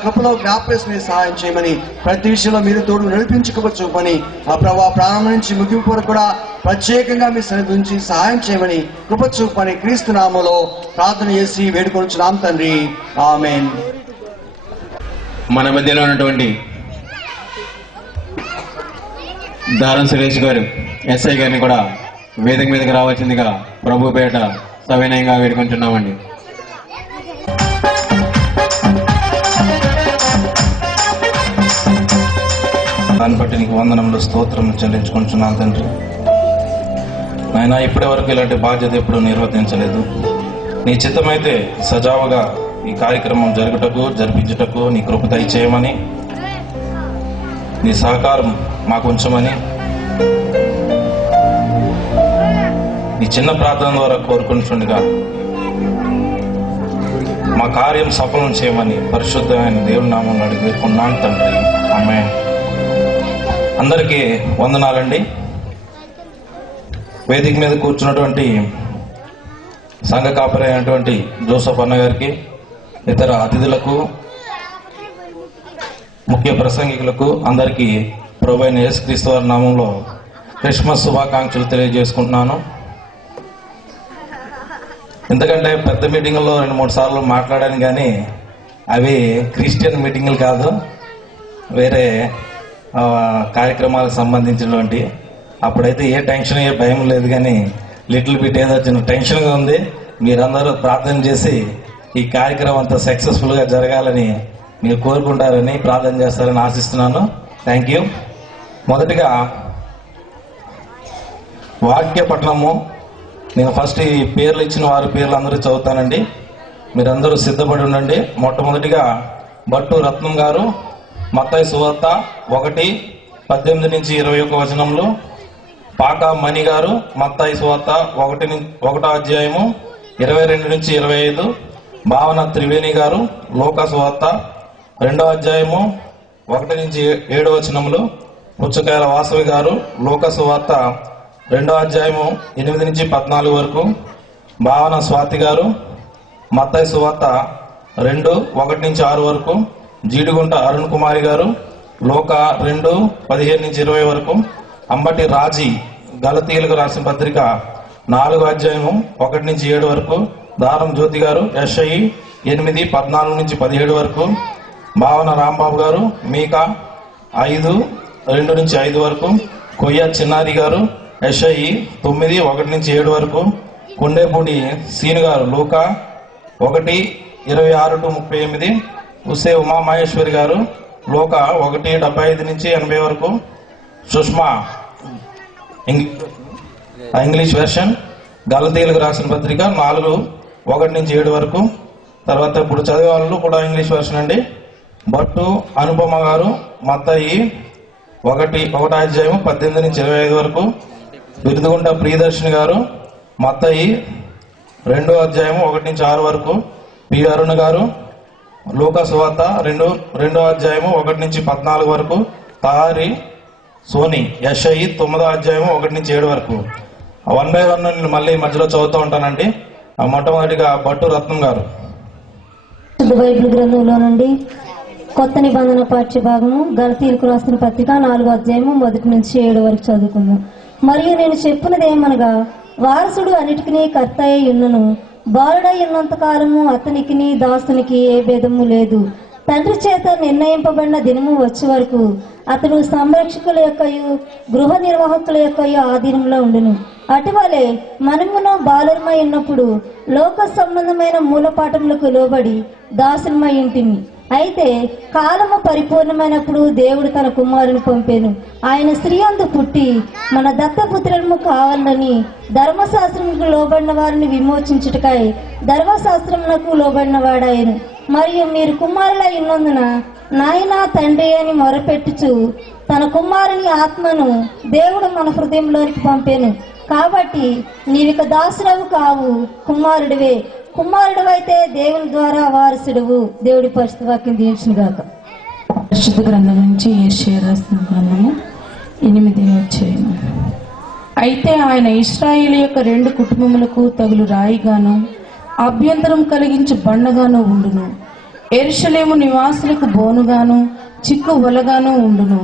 కృపలో జ్ఞాపకం మీరు సహాయం చేయమని ప్రతి విషయంలో మీరు తోడు నడిపించుకోవచ్చు పని ఆ ప్రభావ ప్రారంభం నుంచి ముగింపు వరకు కూడా ప్రత్యేకంగా మీ సన్నిధి నుంచి సహాయం చేయమని కృప చూపని క్రీస్తు నామములో ప్రార్థన చేసి వేడుకొనుచున్నాం తండ్రి. ఆమేన్. మన మధ్యలో ఉన్నటువంటి దారం సురేష్ గారు ఎస్ఐ గారిని కూడా వేదిక మీదకి రావాల్సిందిగా ప్రభుపేట సవినయంగా వేడుకుంటున్నామండి. దాన్ని బట్టి నీకు వందనంలో స్తోత్రం చెల్లించుకుంటున్నాను తండ్రి. నాయన ఇప్పటి వరకు ఇలాంటి బాధ్యత ఎప్పుడు నిర్వర్తించలేదు. నీ చిత్తమైతే సజావుగా ఈ కార్యక్రమం జరిపించుటకు నీ కృప దయచేయమని, నీ సహకారం మాకు ఉంచమని నీ చిన్న ప్రార్థన ద్వారా కోరుకుంటుండగా మా కార్యం సఫలం చేయమని పరిశుద్ధమైన దేవుని నామమున అడిగి వేడుకున్నాను తండ్రి. ఆమేన్. అందరికీ వందనాలండి. వేదిక మీద కూర్చున్నటువంటి సంఘ కాపరి అయినటువంటి జోసఫ్ అన్న గారికి, ఇతర అతిథులకు, ముఖ్య ప్రసంగికులకు అందరికీ ప్రభువైన యేసుక్రీస్తు వారి నామంలో క్రిస్మస్ శుభాకాంక్షలు తెలియజేసుకుంటున్నాను. ఎందుకంటే పెద్ద మీటింగుల్లో 2-3 సార్లు మాట్లాడాను, కానీ అవి క్రిస్టియన్ మీటింగులు కాదు, వేరే కార్యక్రమాలకు సంబంధించినటువంటి. అప్పుడైతే ఏ టెన్షన్, ఏ భయం లేదు, కానీ లిటిల్ బిట్ ఏదో చిన్న టెన్షన్గా ఉంది. మీరందరూ ప్రార్థన చేసి ఈ కార్యక్రమం అంతా సక్సెస్ఫుల్గా జరగాలని మీరు కోరుకుంటారని, ప్రార్థన చేస్తారని ఆశిస్తున్నాను. Thank you. మొదటిగా వాక్య పఠనము. నేను ఫస్ట్ ఈ పేర్లు ఇచ్చిన వారి పేర్లు అందరూ చదువుతానండి. మీరందరూ సిద్ధపడి ఉండండి. మొట్టమొదటిగా బట్టు రత్నం గారు మత్తయి సువార్త 1:18-21 వచనంలో, పాకా మణి గారు మత్తయి సువార్త 1వ అధ్యాయము 22-25, భావన త్రివేణి గారు లూకా సువార్త 2వ అధ్యాయము 1 నుంచి 7 వచనములు, పుచ్చకాయల వాసవి గారు లోకసు వార్త 2వ అధ్యాయము 8 నుంచి 14 వరకు, భావన స్వాతి గారు మత్తయి సువార్త 2:1 నుంచి 6 వరకు, జీడిగుంట అరుణ్ కుమారి గారు లోక 2:15 నుంచి 20 వరకు, అంబటి రాజీ గలతీయులకు రాసిన పత్రిక 4వ అధ్యాయము 1 నుంచి 7 వరకు, దారం జ్యోతి గారు యెషయి 8:14 నుంచి 17 వరకు, భావన రాంబాబు గారు మీకా 5:2 నుంచి 5 వరకు, కొయ్య చిన్నారి గారు యెషయి 9:1 నుంచి 7 వరకు, కొండేపూడి సీను గారు లూకా 1:26 to 38, ఉసే ఉమామహేశ్వరి గారు లోక 1:75 నుంచి 80 వరకు, సుష్మా ఇంగ్లీష్ వెర్షన్ గలతీయులకు రాసిన పత్రిక 4:1 నుంచి 7 వరకు. తర్వాత ఇప్పుడు చదివే వాళ్ళు కూడా ఇంగ్లీష్ వెర్షన్ అండి. భట్టు అనుపమ గారు మత్తయి 1 అధ్యాయం 18 నుంచి 25 వరకు, బిరుదుగుంట ప్రియదర్శిని గారు మత్తయి 2వ అధ్యాయం 1 నుంచి 6 వరకు, పి అరుణ్ గారు లూకా సువార్త 2వ అధ్యాయం 1 నుంచి 14 వరకు, తహారి సోని యెషయి 9వ అధ్యాయం 1 నుంచి 7 వరకు. 1 by 1 నేను మళ్ళీ మధ్యలో చదువుతూ ఉంటానండి. మొట్టమొదటిగా భట్టు రత్నం గారు. బైబిల్ గ్రంథంలో నుండి కొత్త నిబంధన పాఠ్య భాగము గలతీయులకు రాసిన పత్రిక 4వ అధ్యాయము 1 నుంచి 7 వరకు చదువుకుందాం. మరియు నేను చెప్పినదేమనగా, వారసుడు అన్నిటికీ కర్త అయి ఉన్నను, బాలుడై ఉన్నంత కాలము అతనికిని దాసునికి ఏ భేదము లేదు. తండ్రి చేత నిర్ణయింపబడిన దినము వచ్చే వరకు అతడు సంరక్షకుల యొక్కయు గృహ నిర్వాహకుల యొక్కయు ఆధీనంలో ఉండును. అటువలే మనమును బాలురమై ఉన్నప్పుడు లోక సంబంధమైన మూలపాఠములకు లోబడి దాసులమై ఉంటిమి. అయితే కాలము పరిపూర్ణమైనప్పుడు దేవుడు తన కుమారుని పంపాను. ఆయన స్త్రీ అందు పుట్టి మన దత్తపుత్రులము కావాలని ధర్మశాస్త్రములకు లోబడిన వారిని విమోచించుటకై ధర్మశాస్త్రమునకు లోబడిన వాడాయను. మరియు మీరు కుమారులై ఉన్నందున నాయనా తండ్రి అని మొరపెట్టుచు తన కుమారుని ఆత్మను దేవుడు మన హృదయంలోనికి పంపాను. కాబట్టి నీవిక దాసుడవు కావు, కుమారుడివే. కుమారుడివైతే దేవుని ద్వారా వారసుడువు. దేవుడి పరిశుద్ధ వాక్యం దీవించును గాక. పరిశుద్ధ గ్రంథం నుంచి యెషయా రాసిన గ్రంథము 8వ అధ్యాయము. అయితే ఆయన ఇశ్రాయేలు యొక్క 2 కుటుంబములకు తగులు రాయిగాను అభ్యంతరం కలిగించి బండగాను ఉండును. యెరూషలేము నివాసులకు బోనుగాను చిక్కు వలగాను ఉండును.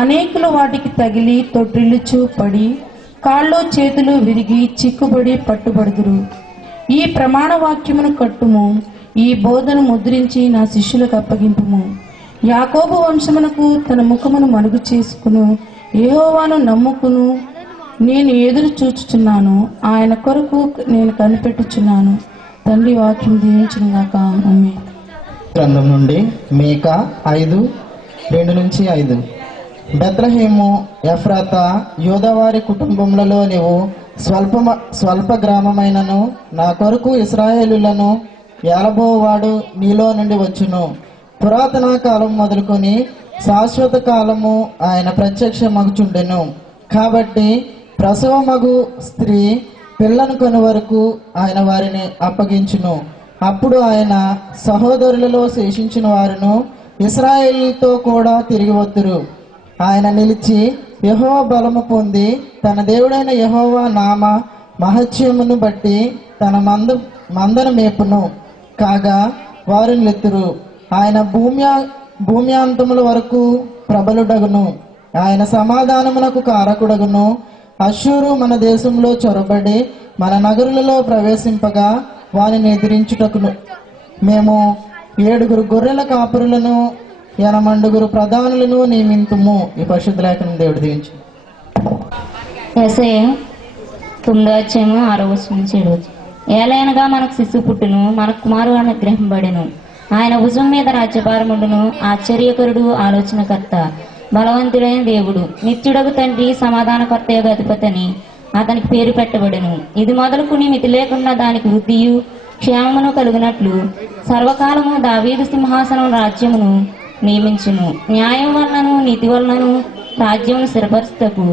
అనేకులు వాటికి తగిలి తొట్టిల్లుచు పడి కాళ్ళు చేతులు విరిగి చిక్కుబడి పట్టుబడుదురు. ఈ ప్రమాణ వాక్యమును కట్టుము, ఈ బోధను ముద్రించి నా శిష్యులకు అప్పగింపుము. యాకోబు వంశమునకు తన ముఖమును మరుగు చేసుకును, యెహోవాను నమ్ముకును. నేను ఎదురు చూచుచున్నాను, ఆయన కొరకు నేను కనిపెట్టుచున్నాను. తండ్రి వాక్యం దీవించుగాక. ఆమేన్. గ్రంథం నుండి మీకా 5:2 నుంచి 5. బెత్లెహేము ఎఫ్రాతా యూదావారి కుటుంబములలో నీవు స్వల్ప గ్రామమైనను నా కొరకు ఇశ్రాయేలులను ఏలబోవాడు నీలో నుండి వచ్చును. పురాతన కాలం మొదలుకొని శాశ్వత కాలము ఆయన ప్రత్యక్షమగుచుండెను. కాబట్టి ప్రసవమగు స్త్రీ పిల్లను కొను వరకు ఆయన వారిని అప్పగించును. అప్పుడు ఆయన సహోదరులలో శేషించిన వారును ఇశ్రాయేలుతో కూడా తిరిగి వద్దురు. ఆయన నిలిచి యెహోవా బలము పొంది తన దేవుడైన యెహోవా నామ మహత్యమును బట్టి తన మందను మేపును. కాగా వారు నిలుతురు. ఆయన భూమ్యాంతముల వరకు ప్రబలుడగును. ఆయన సమాధానమునకు కారకుడగును. అశ్షూరు మన దేశంలో చొరబడి మన నగరులలో ప్రవేశింపగా వారిని ఎదిరించుటకును మేము 7 గొర్రెల కాపురులను 80 ప్రధానులను నియమింతుము. ఈ పరిశుద్ధ లేఖనం దేవుడు దీవించు. యెషయా 9వ అధ్యాయము 6వ వచనం నుంచి 7వ వచనం. ఏలైనగా మనకు శిశువు పుట్టును, మనకు కుమారుడు అనుగ్రహింపబడెను. ఆయన భుజం మీద రాజ్యభారముండును. ఆశ్చర్యకరుడు, ఆలోచనకర్త, బలవంతుడైన దేవుడు, నిత్యుడగు తండ్రి, సమాధానకర్తయగు అధిపతిని అతనికి పేరు పెట్టబడెను. ఇది మొదలుకుని మితి లేకుండా దానికి వృద్ధియు క్షేమమును కలుగునట్లు సర్వకాలము దావీదు సింహాసనం రాజ్యమును నియమించును. న్యాయం వలనను నీతి వలనను రాజ్యమును స్థిరపరచుటకు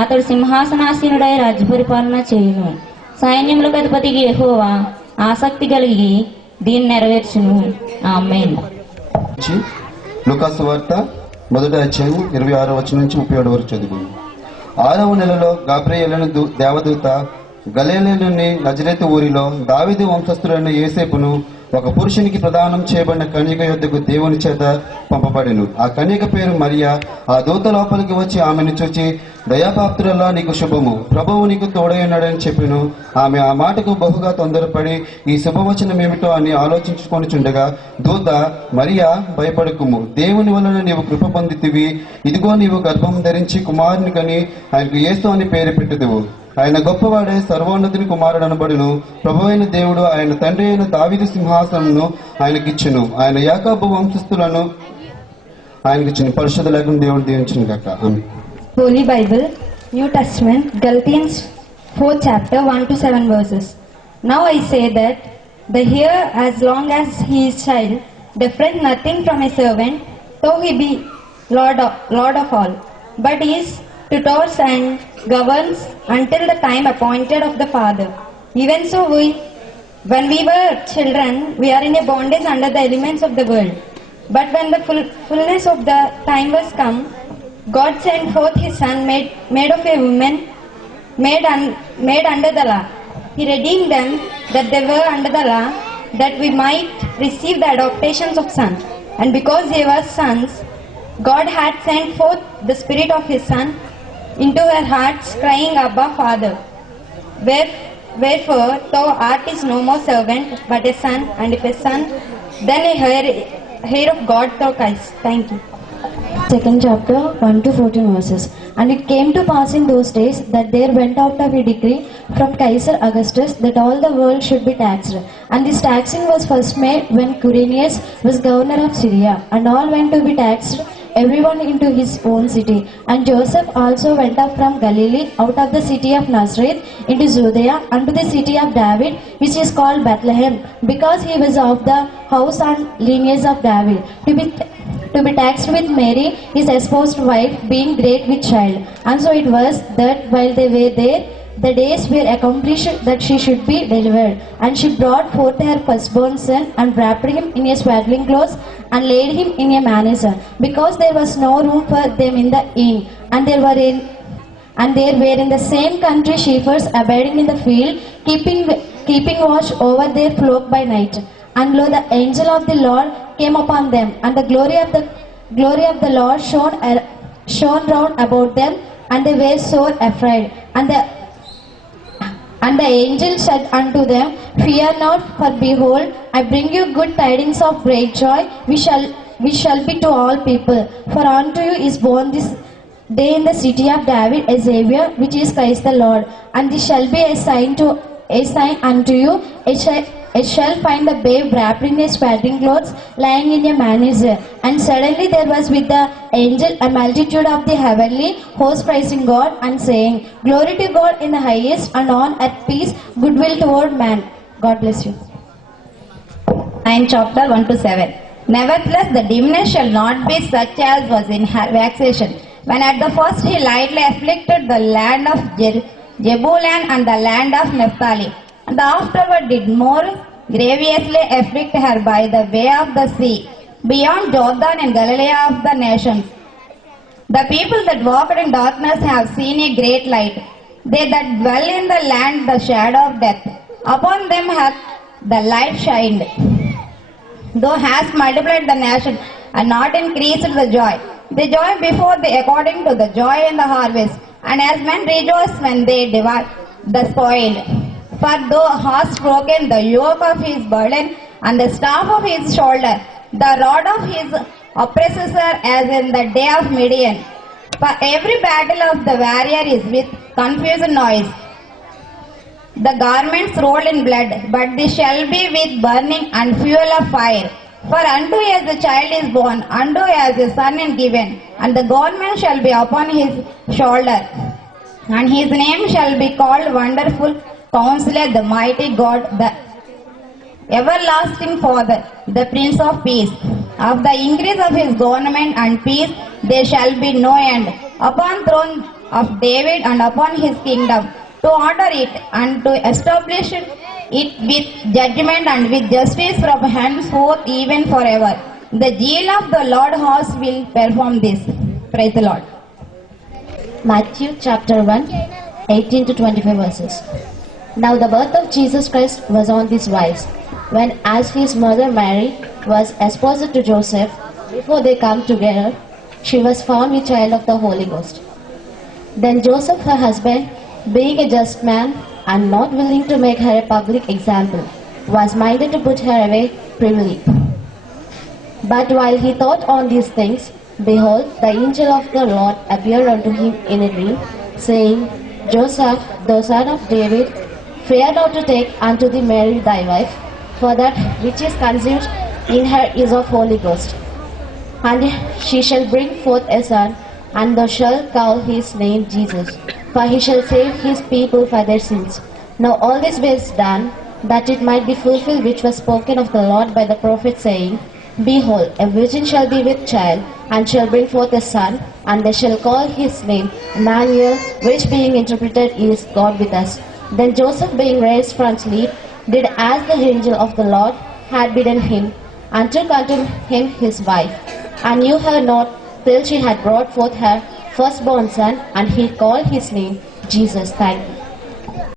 అతడు సింహాసనాసీనుడై రాజ్య పరిపాలన చేయును. సైన్యములకు అధిపతికి యెహోవా ఆసక్తి కలిగి దీన్ని నెరవేర్చును. ఆమేన్. లూకాసు వార్త 1వ అధ్యాయం 26వ వచనం నుంచి 37 వరకు చదువుకుందాం. 6వ నెలలో గాబ్రియేలును దేవదూత గలిలయలోని నజరేతు ఊరిలో దావీదు వంశస్థులైన యోసేపును ఒక పురుషునికి ప్రదానం చేయబడిన కన్యక యొద్దకు దేవుని చేత పంపబడెను. ఆ కన్యక పేరు మరియా. ఆ దూత లోపలికి వచ్చి ఆమెను చూచి, దయాపాత్రులా, నీకు శుభము, ప్రభువు నీకు తోడైనాడని చెప్పెను. ఆమె ఆ మాటకు బహుగా తొందరపడి ఈ శుభవచనం ఏమిటో అని ఆలోచించుకొనిచుండగా దూత, మరియా, భయపడకుము, దేవుని వలన నీవు కృప పొందితివి. ఇదిగో నీవు గర్భం ధరించి కుమారుని కని ఆయనకు యేసు అని పేరు పెట్టుదువు. ఆయన గొప్పవాడే, సర్వోన్నతుని కుమారుడు అనబడును. ప్రభువైన దేవుడు ఆయన తండ్రి అయిన దావీదు సింహాసనమును ఆయనకిచ్చును. ఆయన యాకోబు వంశస్థులను ఆయనకిచ్చును. పరిశుద్ధ లేఖను దేవుడు దీవించును గాక. ఆమేన్. Holy Bible, New Testament, Galatians 4th chapter 1 to 7 verses. Now I say that the heir, as long as he is child, differeth nothing from a servant, though he be Lord of all, but is tutors and governs until the time appointed of the Father. Even so, when we were children, we are in a bondage under the elements of the world. But when the fullness of the time was come, God sent forth His Son, made of a woman, made under the law. He redeemed them that they were under the law, that we might receive the adoptions of sons. And because they were sons, God had sent forth the Spirit of His Son into our hearts, crying, Abba, Father. Wherefore, thou art is no more servant, but a son, and if a son, then a heir of God thou Christ. Thank you. 2nd chapter 1 to 14 verses. And it came to pass in those days that there went out of a decree from Caesar Augustus that all the world should be taxed. And this taxing was first made when Quirinius was governor of Syria, and all went to be taxed, everyone into his own city. And Joseph also went up from Galilee, out of the city of Nazareth, into Judea, unto the city of David, which is called Bethlehem, because he was of the house and lineage of David, to be taxed with Mary, his espoused wife, being great with child. And so it was that while they were there, the days were accomplished that she should be delivered. And she brought forth her firstborn son, and wrapped him in a swaddling clothes, and laid him in a manger, because there was no room for them in the inn. And there were in the same country shepherds abiding in the field, keeping watch over their flock by night. And lo, the angel of the Lord came upon them, and the glory of the Lord shone round about them, and they were sore afraid. And the angel said unto them, Fear not, for behold, I bring you good tidings of great joy, which shall be to all people. For unto you is born this day in the city of David a Saviour, which is Christ the Lord. And this shall be a sign unto you. It shall find the babe wrapped in a swaddling clothes, lying in a manger. And suddenly there was with the angel a multitude of the heavenly host praising God, and saying, Glory to God in the highest, and on earth peace, goodwill toward man. God bless you. 9 chapter 1 to 7. Nevertheless, the dimness shall not be such as was in her vexation, when at the first he lightly afflicted the land of Jebulun and the land of Naphtali, and afterward did more grievously afflict her by the way of the sea, beyond Jordan and Galilee of the nations. The people that walked in darkness have seen a great light. They that dwell in the land the shadow of death, upon them hath the light shined. Thou hast multiplied the nation, and not increased the joy. They joy before thee according to the joy in the harvest, and as men rejoice when they divide the spoil. For thou hast broken the yoke of his burden, and the staff of his shoulder, the rod of his oppressor, as in the day of Midian. For every battle of the warrior is with confused noise. The garments roll in blood, but they shall be with burning and fuel of fire. For unto us a child is born, unto us a son is given, and the government shall be upon his shoulder. And his name shall be called Wonderful Counselor, the Mighty God, the Everlasting Father, the Prince of Peace. Of the increase of his government and peace there shall be no end, upon throne of David and upon his kingdom, to order it and to establish it with judgment and with justice from henceforth even forever. The zeal of the Lord host will perform this. Praise the Lord. Matthew chapter 1, 18 to 25 verses. Now the birth of Jesus Christ was on this wise, when as his mother Mary was espoused to Joseph, before they come together, she was found with child of the Holy Ghost. Then Joseph her husband, being a just man, and not willing to make her a public example, was minded to put her away privily. But while he thought on these things, behold, the angel of the Lord appeared unto him in a dream, saying, Joseph, thou son of David, fear not to take unto thee Mary thy wife, for that which is conceived in her is of Holy Ghost. And she shall bring forth a son, and thou shalt call his name Jesus, for he shall save his people for their sins. Now all this was done, that it might be fulfilled which was spoken of the Lord by the prophet, saying, Behold, a virgin shall be with child, and shall bring forth a son, and they shall call his name Emmanuel, which being interpreted is God with us. Then Joseph, being raised from sleep, did as the angel of the Lord had bidden him, and took unto him his wife, and knew her not till she had brought forth her firstborn son, and he called his name Jesus. Thank you.